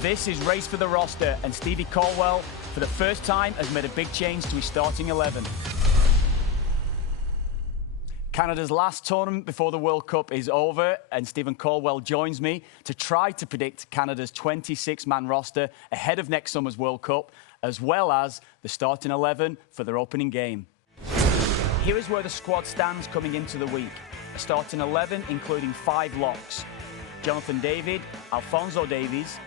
This is Race for the Roster, and Stevie Caldwell, for the first time, has made a big change to his starting 11. Canada's last tournament before the World Cup is over, and Stephen Caldwell joins me to try to predict Canada's 26-man roster ahead of next summer's World Cup, as well as the starting 11 for their opening game. Here is where the squad stands coming into the week. A starting 11 including 5 locks: Jonathan David, Alphonso Davies,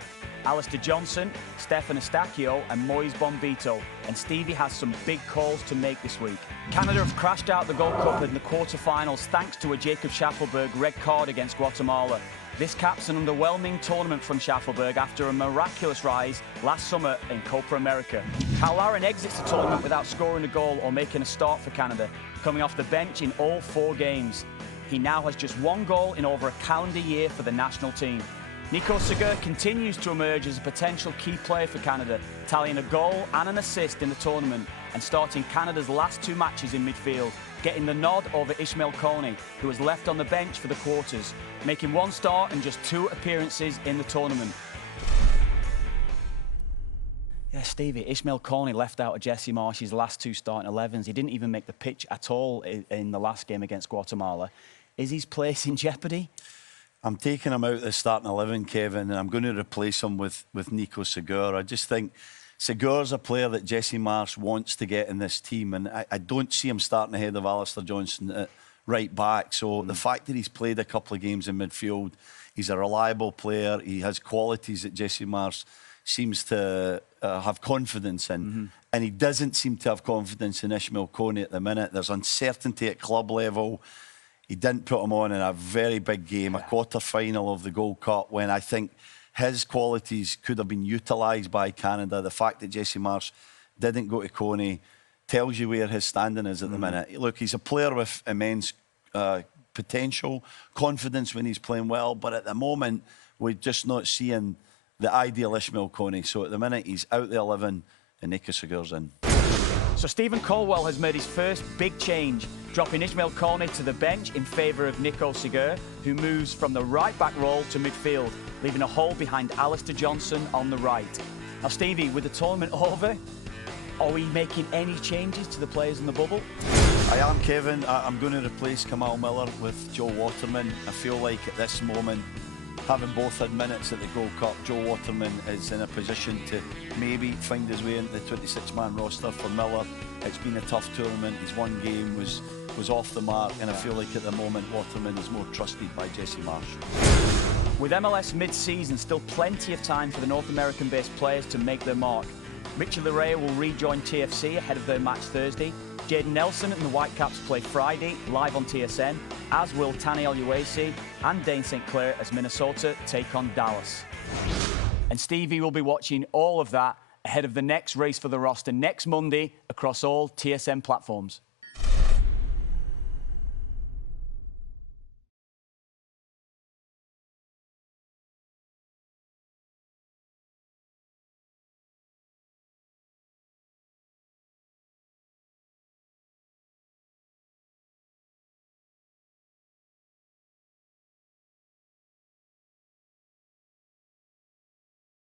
Alistair Johnson, Stefan Eustáquio and Moise Bombito. And Stevie has some big calls to make this week. Canada have crashed out the Gold Cup in the quarter-finals thanks to a Jacob Schaffelberg red card against Guatemala. This caps an underwhelming tournament from Schaffelberg after a miraculous rise last summer in Copa America. Kyle Larin exits the tournament without scoring a goal or making a start for Canada, coming off the bench in all 4 games. He now has just 1 goal in over a calendar year for the national team. Nico Segur continues to emerge as a potential key player for Canada, tallying a goal and an assist in the tournament and starting Canada's last 2 matches in midfield, getting the nod over Ishmael Koney, who was left on the bench for the quarters, making 1 start and just 2 appearances in the tournament. Yeah, Stevie, Ishmael Koney left out of Jesse Marsh's last 2 starting 11s. He didn't even make the pitch at all in the last game against Guatemala. Is his place in jeopardy? I'm taking him out of the starting 11, Kevin, and I'm going to replace him with Nico Segur. I just think Segur's a player that Jesse Marsh wants to get in this team, and I don't see him starting ahead of Alistair Johnson at right back. So the fact that he's played a couple of games in midfield, he's a reliable player, he has qualities that Jesse Marsh seems to have confidence in. And he doesn't seem to have confidence in Ishmael Koney at the minute. There's uncertainty at club level. He didn't put him on in a very big game, a quarter-final of the Gold Cup, when I think his qualities could have been utilised by Canada. The fact that Jesse Marsh didn't go to Koney tells you where his standing is at the minute. Look, he's a player with immense potential, confidence when he's playing well, but at the moment, we're just not seeing the ideal Ishmael Koney. So at the minute, he's out the 11 and Nico Segur's in. So Stephen Caldwell has made his first big change, dropping Ishmael Koney to the bench in favour of Nico Segur, who moves from the right-back role to midfield, leaving a hole behind Alistair Johnson on the right. Now, Stevie, with the tournament over, are we making any changes to the players in the bubble? I am, Kevin. I'm going to replace Kamal Miller with Joe Waterman. I feel like at this moment, having both had minutes at the Gold Cup, Joe Waterman is in a position to maybe find his way into the 26-man roster. For Miller, it's been a tough tournament. His 1 game was off the mark, and I feel like at the moment Waterman is more trusted by Jesse Marsh. With MLS mid-season, still plenty of time for the North American-based players to make their mark. Richie Laryea will rejoin TFC ahead of their match Thursday. Jaden Nelson and the Whitecaps play Friday, live on TSN, as will Tani El-Uaisi and Dane St. Clair as Minnesota take on Dallas. And Stevie will be watching all of that ahead of the next Race for the Roster next Monday across all TSN platforms.